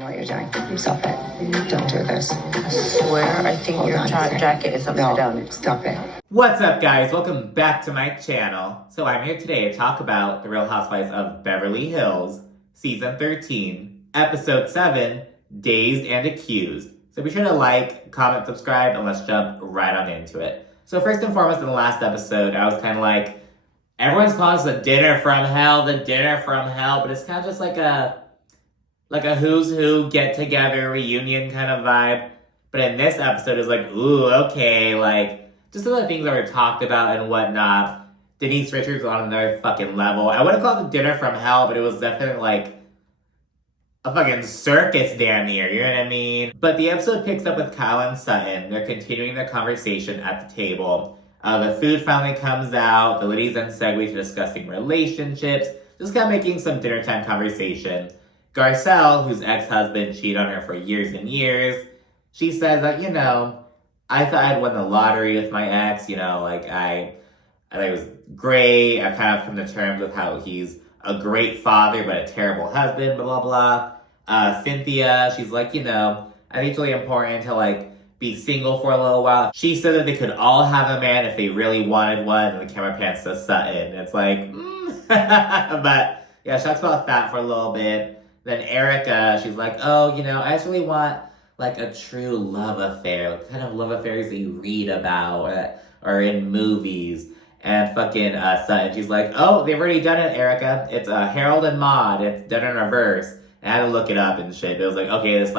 know what you're doing. Stop it. Don't do this. I swear, I think your jacket is upside down. Stop it. What's up, guys? Welcome back to my channel. So I'm here today to talk about The Real Housewives of Beverly Hills, Season 13, Episode 7, Dazed and Accused. So be sure to like, comment, subscribe, and let's jump right on into it. So first and foremost, in the last episode, I was kind of like, everyone's calling this the dinner from hell, but it's kind of just like a who's who get-together reunion kind of vibe. But in this episode, it's like, ooh, okay, like, just some of the things that were talked about and whatnot. Denise Richards on another fucking level. I wouldn't call it the dinner from hell, but it was definitely like a fucking circus damn near, you know what I mean? But the episode picks up with Kyle and Sutton. They're continuing their conversation at the table. The food finally comes out. The ladies then segue to discussing relationships, just kind of making some dinner time conversation. Garcelle, whose ex-husband cheated on her for years and years, she says that, I thought I'd won the lottery with my ex, I thought he was great. I've kind of come to terms with how he's a great father, but a terrible husband, blah, blah, blah. Cynthia, she's like, I think it's really important to, be single for a little while. She said that they could all have a man if they really wanted one, and the camera pans to Sutton. It's like, But, yeah, she talks about that for a little bit. Then Erica, she's like, I just really want, a true love affair. What kind of love affairs that you read about or in movies. And fucking Sutton, she's like, oh, they've already done it, Erica. It's Harold and Maude. It's done in reverse. And I had to look it up and shit. It was like, okay, this,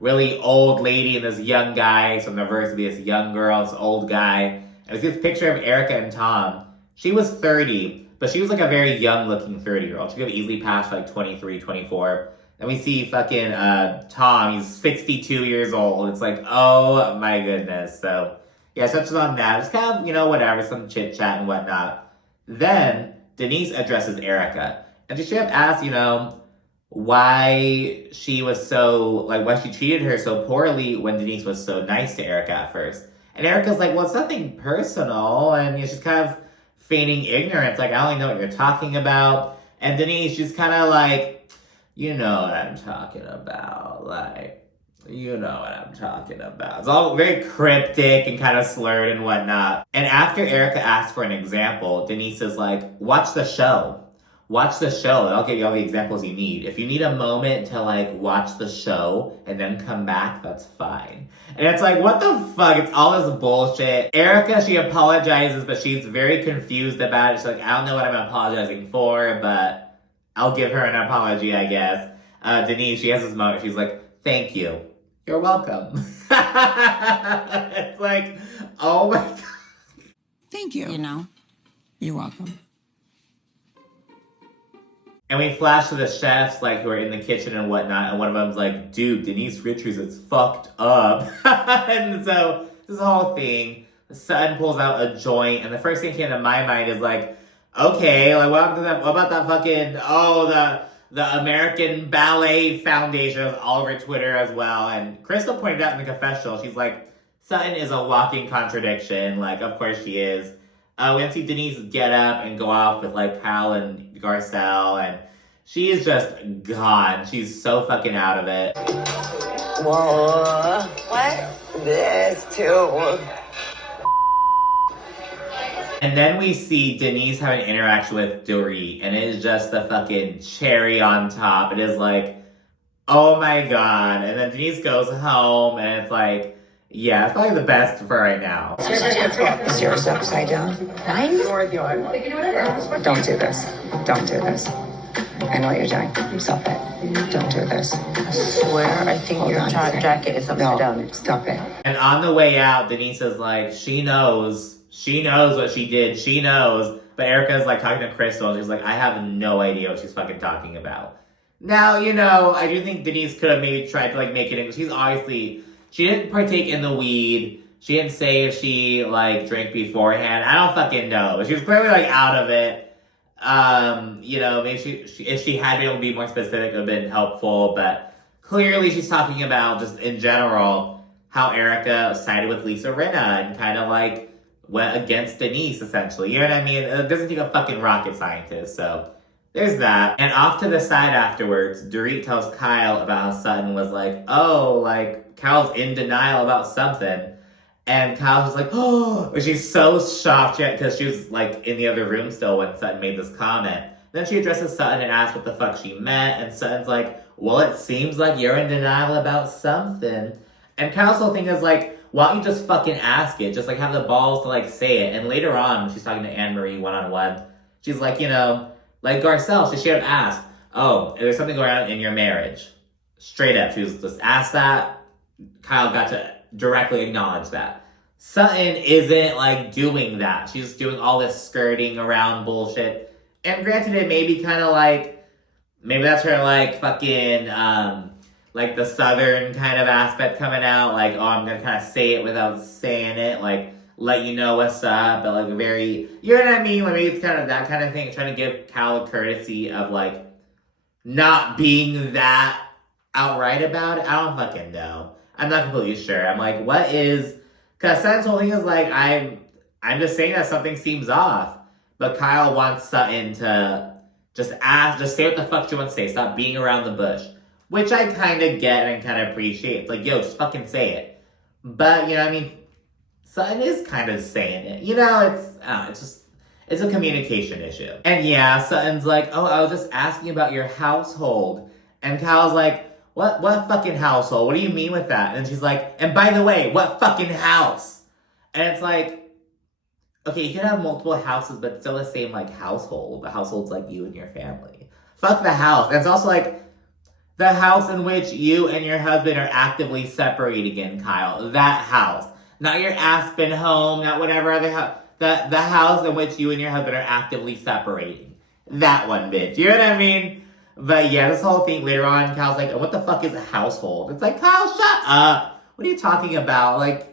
really old lady and this young guy. So in the reverse would be this young girl, this old guy. And it's this picture of Erica and Tom. She was 30. But she was a very young-looking 30-year-old. She could have easily passed 23, 24. And we see fucking Tom, he's 62 years old. It's like, oh my goodness. So, yeah, touches on that. Just kind of, whatever, some chit-chat and whatnot. Then, Denise addresses Erica. And she should have asked, why she was so, why she treated her so poorly when Denise was so nice to Erica at first. And Erica's like, well, it's nothing personal. And she's kind of feigning ignorance, I don't know what you're talking about. And Denise, she's kind of like, you know what I'm talking about. You know what I'm talking about. It's all very cryptic and kind of slurred and whatnot. And after Erica asks for an example, Denise is like, watch the show. Watch the show, and I'll give you all the examples you need. If you need a moment to, watch the show and then come back, that's fine. And it's like, what the fuck? It's all this bullshit. Erica, she apologizes, but she's very confused about it. She's like, I don't know what I'm apologizing for, but I'll give her an apology, I guess. Denise, she has this moment. She's like, thank you. You're welcome. It's like, oh my God. Thank you. You're welcome. And we flash to the chefs, who are in the kitchen and whatnot, and one of them's like, dude, Denise Richards is fucked up. And so, this whole thing, Sutton pulls out a joint, and the first thing that came to my mind is okay, what about that fucking, the American Ballet Foundation was all over Twitter as well. And Crystal pointed out in the confessional, she's like, Sutton is a walking contradiction, of course she is. We see Denise get up and go off with Kyle and Garcelle, and she is just gone. She's so fucking out of it. Whoa. What? This too. And then we see Denise have an interaction with Dorit, and it is just the fucking cherry on top. It is oh my God. And then Denise goes home, and it's yeah, it's probably the best for right now. Is yours upside down? Mine? Don't do this. Don't do this. I know what you're doing. Stop it. Don't do this. I swear, I think your jacket is upside down. Stop it. And on the way out, Denise is like, she knows what she did. She knows. But Erica's talking to Crystal, and she's like, I have no idea what she's fucking talking about. Now, I do think Denise could have maybe tried to make it. She's obviously, she didn't partake in the weed. She didn't say if she drank beforehand. I don't fucking know. But she was clearly out of it. Maybe she if she had been able to be more specific, it would have been helpful. But clearly she's talking about just in general how Erica sided with Lisa Rinna and kind of went against Denise essentially. You know what I mean? It doesn't take a fucking rocket scientist. So there's that. And off to the side afterwards, Dorit tells Kyle about how Sutton was like, oh, like, Kyle's in denial about something. And Kyle's just like, oh, she's so shocked yet because she was like in the other room still when Sutton made this comment. Then she addresses Sutton and asks what the fuck she meant. And Sutton's like, well, it seems like you're in denial about something. And Kyle's whole thing is like, why don't you just fucking ask it? Just like have the balls to like say it. And later on, when she's talking to Anne-Marie one-on-one, she's like, you know, like Garcelle, she should have asked, oh, is there something going on in your marriage? Straight up, she was just asked that. Kyle got to directly acknowledge that. Sutton isn't like doing that. She's doing all this skirting around bullshit. And granted, it may be kind of like, maybe that's her like fucking, like the Southern kind of aspect coming out. Like, oh, I'm gonna kind of say it without saying it. Like, let you know what's up. But like very, you know what I mean? Like maybe it's kind of that kind of thing. Trying to give Cal a courtesy of like not being that outright about it. I don't fucking know. I'm not completely sure. I'm like, what is, because Sutton's whole thing is like, I'm just saying that something seems off. But Kyle wants Sutton to just say what the fuck she wants to say. Stop being around the bush. Which I kind of get and kind of appreciate. It's like, yo, just fucking say it. But, you know what I mean? Sutton is kind of saying it. You know, it's a communication issue. And yeah, Sutton's like, oh, I was just asking about your household. And Kyle's like, what fucking household? What do you mean with that? And she's like, and by the way, what fucking house? And it's like, okay, you can have multiple houses, but still the same, like, household. The household's, like, you and your family. Fuck the house. And it's also, like, the house in which you and your husband are actively separating in, Kyle. That house. Not your Aspen home, not whatever other house. The house in which you and your husband are actively separating. That one, bitch. You know what I mean? But, yeah, this whole thing later on, Kyle's like, what the fuck is a household? It's like, Kyle, shut up. What are you talking about? Like,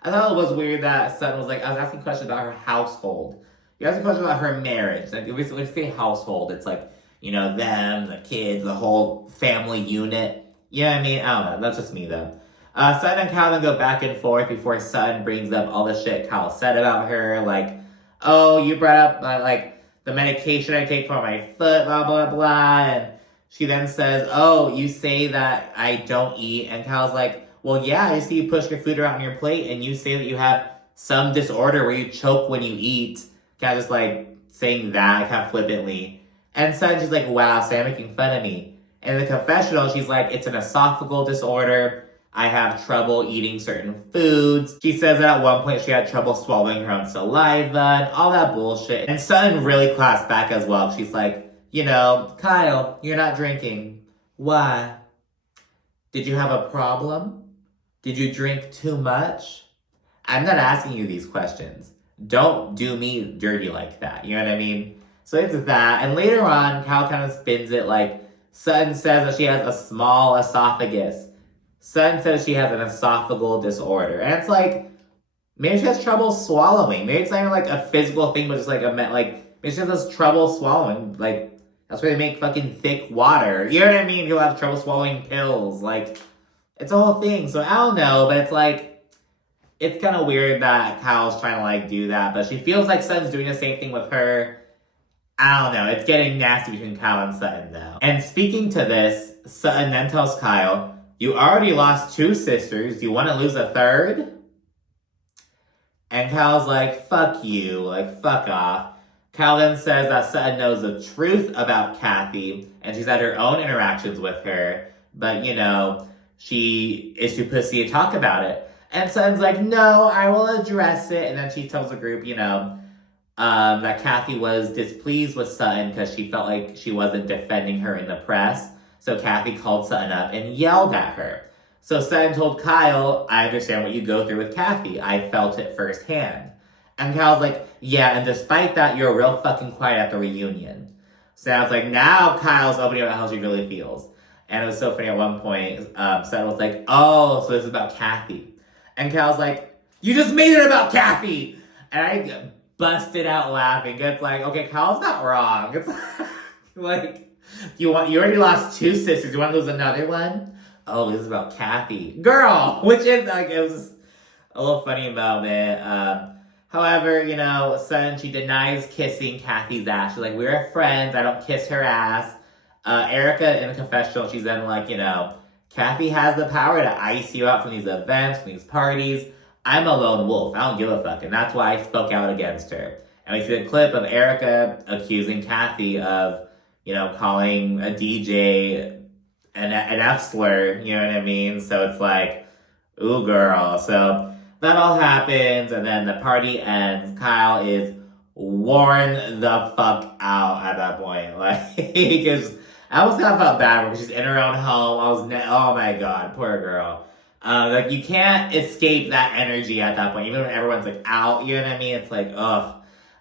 I thought it was weird that Sutton was like, I was asking questions about her household. You're asking questions about her marriage. Like, when you say household, it's like, you know, them, the kids, the whole family unit. You know what I mean? I don't know. That's just me, though. Sutton and Kyle then go back and forth before Sutton brings up all the shit Kyle said about her. Like, oh, you brought up, like, the medication I take for my foot, blah, blah, blah. And she then says, oh, you say that I don't eat. And Kyle's like, well, yeah, I see you push your food around on your plate and you say that you have some disorder where you choke when you eat. Kind of just like saying that kind of flippantly. And Sutton, she's like, wow, so you're making fun of me. And in the confessional, she's like, it's an esophageal disorder. I have trouble eating certain foods. She says that at one point she had trouble swallowing her own saliva and all that bullshit. And Sutton really claps back as well. She's like, you know, Kyle, you're not drinking. Why? Did you have a problem? Did you drink too much? I'm not asking you these questions. Don't do me dirty like that. You know what I mean? So it's that. And later on, Kyle kind of spins it like Sutton says that she has a small esophagus. Sutton says she has an esophageal disorder. And it's like, maybe she has trouble swallowing. Maybe it's not even like a physical thing, but just like maybe she has trouble swallowing. Like, that's why they make fucking thick water. You know what I mean? You'll have trouble swallowing pills. Like, it's a whole thing. So I don't know, but it's like, it's kind of weird that Kyle's trying to like do that. But she feels like Sutton's doing the same thing with her. I don't know. It's getting nasty between Kyle and Sutton though. And speaking to this, Sutton then tells Kyle, you already lost 2 sisters. Do you want to lose a 3rd? And Kyle's like, fuck you. Like, fuck off. Kyle then says that Sutton knows the truth about Kathy. And she's had her own interactions with her. But, you know, she is too pussy to talk about it. And Sutton's like, no, I will address it. And then she tells the group, you know, that Kathy was displeased with Sutton because she felt like she wasn't defending her in the press. So Kathy called Sutton up and yelled at her. So Sutton told Kyle, I understand what you go through with Kathy. I felt it firsthand. And Kyle's like, yeah, and despite that, you're real fucking quiet at the reunion. So I was like, now Kyle's opening up how she really feels. And it was so funny at one point, Sutton was like, oh, so this is about Kathy. And Kyle's like, you just made it about Kathy! And I busted out laughing. It's like, okay, Kyle's not wrong. It's like, you already lost 2 sisters. You want to lose another one? Oh, this is about Kathy. Girl! Which is, like, it was a little funny about it. However, Sutton, she denies kissing Kathy's ass. She's like, we're friends. I don't kiss her ass. Erica in the confessional, she's then like, Kathy has the power to ice you out from these events, from these parties. I'm a lone wolf. I don't give a fuck. And that's why I spoke out against her. And we see a clip of Erica accusing Kathy of, calling a DJ an F slur. You know what I mean? So it's like, ooh, girl. So that all happens, and then the party ends. Kyle is worn the fuck out at that point. Like, because I almost kind of felt bad because she's in her own home. Oh my god, poor girl. Like, you can't escape that energy at that point, even when everyone's like out. You know what I mean? It's like, ugh.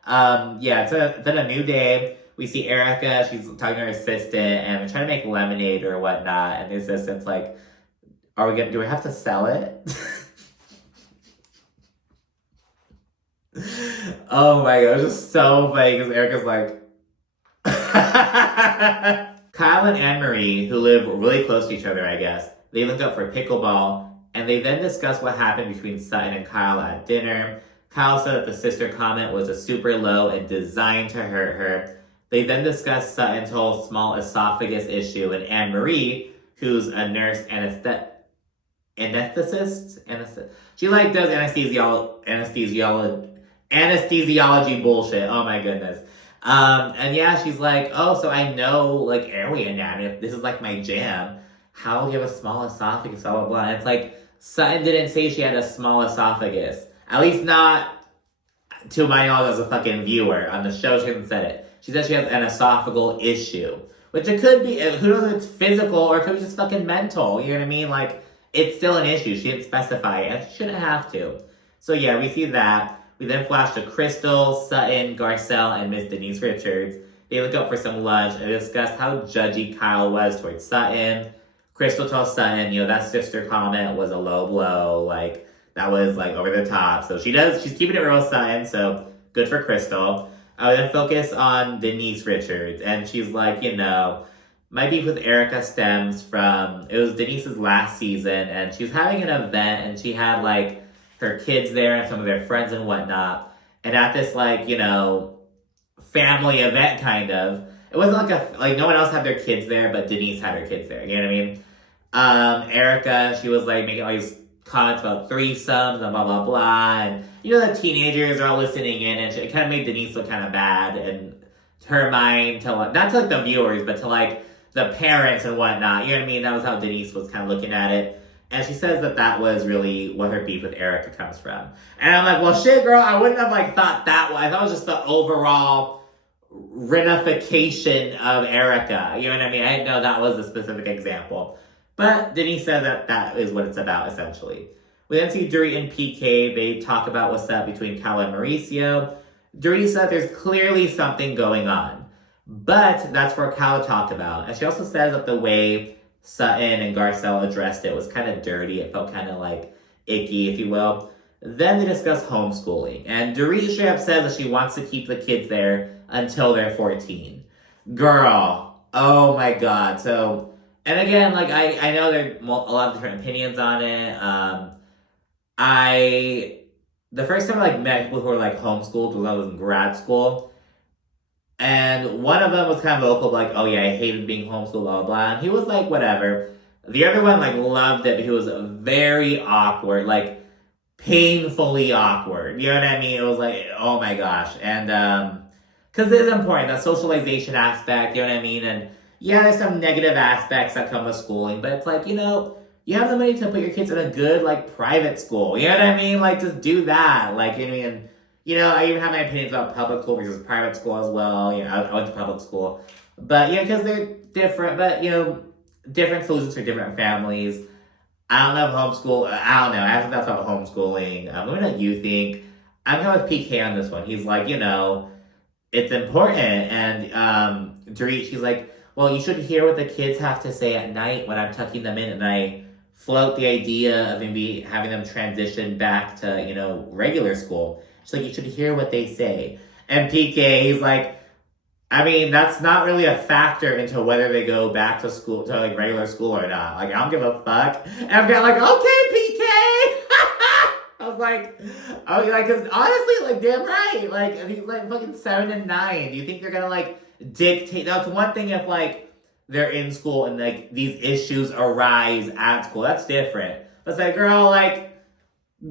Yeah. It's been a new day. We see Erica. She's talking to her assistant, and they're trying to make lemonade or whatnot. And the assistant's like, do we have to sell it? Oh my god, it's just so funny because Erica's like... Kyle and Anne-Marie, who live really close to each other, I guess, they linked up for pickleball, and they then discussed what happened between Sutton and Kyle at dinner. Kyle said that the sister comment was a super low and designed to hurt her. They then discussed Sutton's whole small esophagus issue, and Anne-Marie, who's a nurse anesthetist, she like does anesthesiology bullshit. Oh my goodness. And yeah, she's like, oh, so I know like airway anatomy. This is like my jam. How do you have a small esophagus? Blah, blah, blah. And it's like, Sutton didn't say she had a small esophagus. At least not to my knowledge as a fucking viewer. On the show, she hasn't said it. She said she has an esophageal issue. Which it could be, who knows if it's physical or it could be just fucking mental. You know what I mean? Like, it's still an issue. She didn't specify it, and she shouldn't have to. So yeah, we see that. We then flash to Crystal, Sutton, Garcelle, and Miss Denise Richards. They look up for some lunch and discuss how judgy Kyle was towards Sutton. Crystal tells Sutton, that sister comment was a low blow. Like, that was, like, over the top. So she's keeping it real with Sutton, so good for Crystal. I would then focus on Denise Richards, and she's like, my beef with Erica stems from, it was Denise's last season, and she was having an event, and she had, like, her kids there and some of their friends and whatnot. And at this, like, family event kind of, it wasn't like no one else had their kids there, but Denise had her kids there. You know what I mean? Erica, she was like making all these comments about threesomes and blah, blah, blah. And the teenagers are all listening in, and it kind of made Denise look kind of bad. And to her mind, not to like the viewers, but to like the parents and whatnot. You know what I mean? That was how Denise was kind of looking at it. And she says that was really what her beef with Erica comes from. And I'm like, well, shit, girl, I wouldn't have, like, thought that way. I thought it was just the overall renification of Erica. You know what I mean? I didn't know that was a specific example. But Denise says that is what it's about, essentially. We then see Dorit and PK. They talk about what's up between Kyle and Mauricio. Dorit said there's clearly something going on. But that's for Kyle to talk about. And she also says that the way Sutton and Garcelle addressed it was kind of dirty. It felt kind of like icky, if you will. Then they discuss homeschooling. And Dorit straight up says that she wants to keep the kids there until they're 14. Girl, oh my god. So, and again, like, I know there are a lot of different opinions on it. The first time I like met people who were like homeschooled was when I was in grad school. And one of them was kind of vocal, like, oh yeah, I hated being homeschooled, blah, blah, blah. And he was like, whatever. The other one, like, loved it, but he was very awkward, like, painfully awkward. You know what I mean? It was like, oh my gosh. And, because it is important, that socialization aspect, you know what I mean? And yeah, there's some negative aspects that come with schooling, but it's like, you have the money to put your kids in a good, like, private school. You know what I mean? Like, just do that. Like, I mean... I even have my opinions about public school versus private school as well. I went to public school. But, because they're different. But, different solutions for different families. I don't know if homeschool... I don't know. I haven't thought about homeschooling. Let me know what you think. I'm going with PK on this one. He's like, it's important. And Dorit, she's like, well, you should hear what the kids have to say at night when I'm tucking them in. And I float the idea of maybe having them transition back to, regular school. She's like, you should hear what they say. And PK, he's like, I mean, that's not really a factor into whether they go back to school, to like regular school or not. Like, I don't give a fuck. And I'm kind of like, okay, PK. cause honestly, like, damn right. Like, he's like fucking 7 and 9. Do you think they're gonna like dictate? Now, it's one thing if like they're in school and like these issues arise at school. That's different. But it's like, girl, like,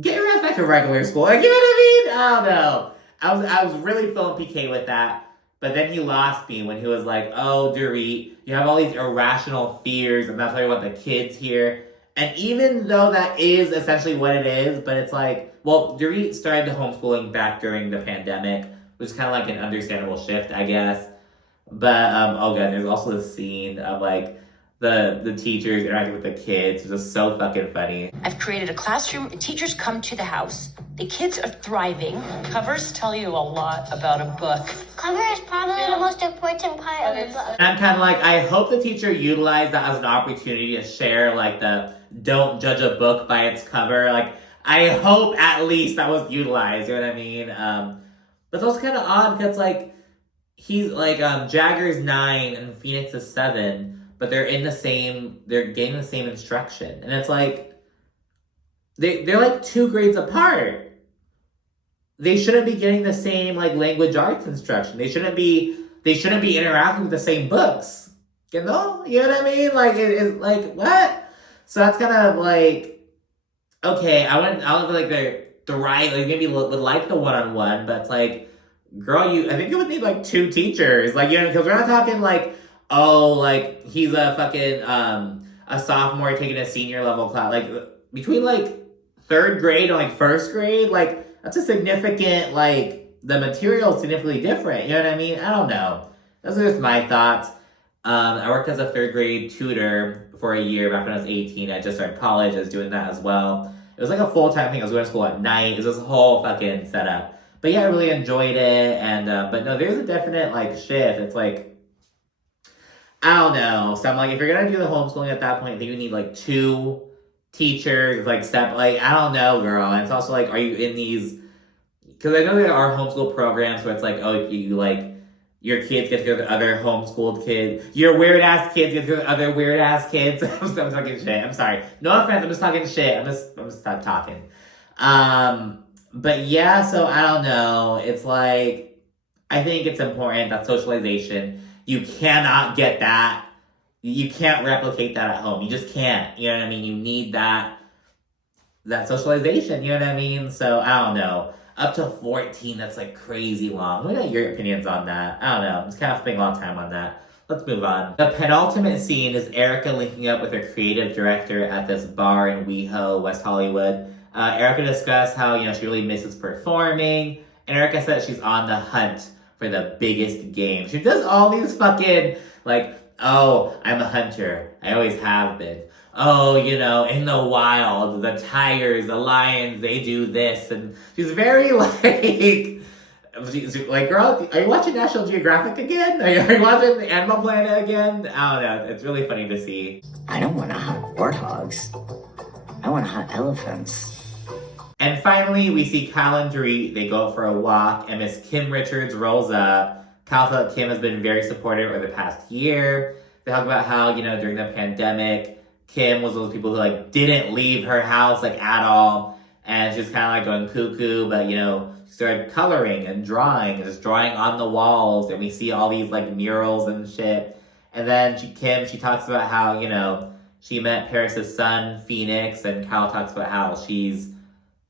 get your ass back to regular school. Like, you know what I mean? I don't know. I was really feeling PK with that. But then he lost me when he was like, oh, Dorit, you have all these irrational fears, and that's why you want the kids here. And even though that is essentially what it is, but it's like, well, Dorit started the homeschooling back during the pandemic, which is kind of like an understandable shift, I guess. But, oh god, there's also this scene of like the teachers interacting with the kids. It's just so fucking funny. I've created a classroom. Teachers come to the house. The kids are thriving. Covers tell you a lot about a book. Cover is probably the most important part of the book. And I'm kind of like, I hope the teacher utilized that as an opportunity to share like the don't judge a book by its cover. Like, I hope at least that was utilized, you know what I mean? But it's also kind of odd because like, he's like, Jagger's 9 and Phoenix is 7, but they're getting the same instruction. And it's like, they're like 2 grades apart. They shouldn't be getting the same like language arts instruction. They shouldn't be interacting with the same books. You know what I mean? Like, it's like, what? So that's kind of like, okay, I would like the right, like maybe would like the one-on-one, but it's like, girl, I think you would need like 2 teachers. Like, you know, because we're not talking like, oh, like he's a fucking a sophomore taking a senior level class. Like between like 3rd grade and like 1st grade, like that's a significant, like the material is significantly different. You know what I mean? I don't know. Those are just my thoughts. I worked as a 3rd grade tutor for a year back when I was 18. I just started college. I was doing that as well. It was like a full-time thing. I was going to school at night. It was this whole fucking setup. But yeah, I really enjoyed it. And but no, there's a definite like shift. It's like, I don't know. So I'm like, if you're gonna do the homeschooling at that point, I think you need like 2 teachers, like I don't know, girl. And it's also like, are you in these? Because I know there are homeschool programs where it's like, oh, you like your kids get to go to other homeschooled kids. Your weird ass kids get to go to other weird ass kids. I'm talking shit. I'm sorry. No offense. I'm just talking shit. I'm just stop talking. But yeah, so I don't know. It's like, I think it's important that socialization, you cannot get that. You can't replicate that at home. You just can't. You know what I mean? You need that socialization. You know what I mean? So I don't know. Up to 14, that's like crazy long. What are your opinions on that? I don't know. I'm just kind of spending a lot of time on that. Let's move on. The penultimate scene is Erica linking up with her creative director at this bar in WeHo, West Hollywood. Erica discussed how, you know, she really misses performing. And Erica said she's on the hunt for the biggest game. She does all these fucking, like, oh, I'm a hunter. I always have been. Oh, you know, in the wild, the tigers, the lions, they do this. And she's very like, girl, are you watching National Geographic again? Are you watching Animal Planet again? I don't know. It's really funny to see. I don't want to hunt warthogs. I want to hunt elephants. And finally, we see Kyle and Dorit. They go out for a walk, and Miss Kim Richards rolls up. Kyle thought Kim has been very supportive over the past year. They talk about how, you know, during the pandemic, Kim was one of those people who, like, didn't leave her house, like, at all. And she was kind of, like, going cuckoo, but, you know, she started coloring and drawing, and just drawing on the walls. And we see all these, like, murals and shit. And then Kim talks about how, you know, she met Paris' son, Phoenix, and Kyle talks about how she's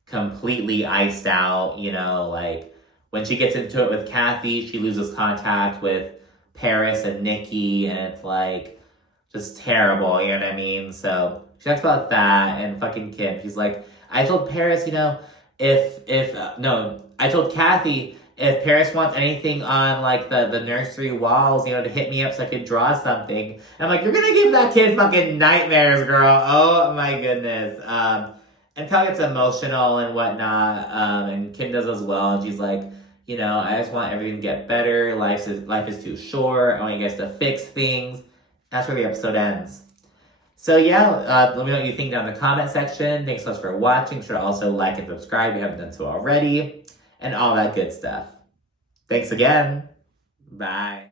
completely iced out, you know, like, when she gets into it with Kathy, she loses contact with Paris and Nikki, and it's, like, just terrible, you know what I mean? So she talks about that, and fucking Kim, she's like, I told Paris, you know, I told Kathy, if Paris wants anything on, like, the nursery walls, you know, to hit me up so I could draw something. And I'm like, you're gonna give that kid fucking nightmares, girl. Oh, my goodness. And Kyle gets emotional and whatnot, and Kim does as well, and she's like, you know, I just want everything to get better. Life is too short. I want you guys to fix things. That's where the episode ends. So yeah, let me know what you think down in the comment section. Thanks so much for watching. Be sure to also like and subscribe if you haven't done so already. And all that good stuff. Thanks again. Bye.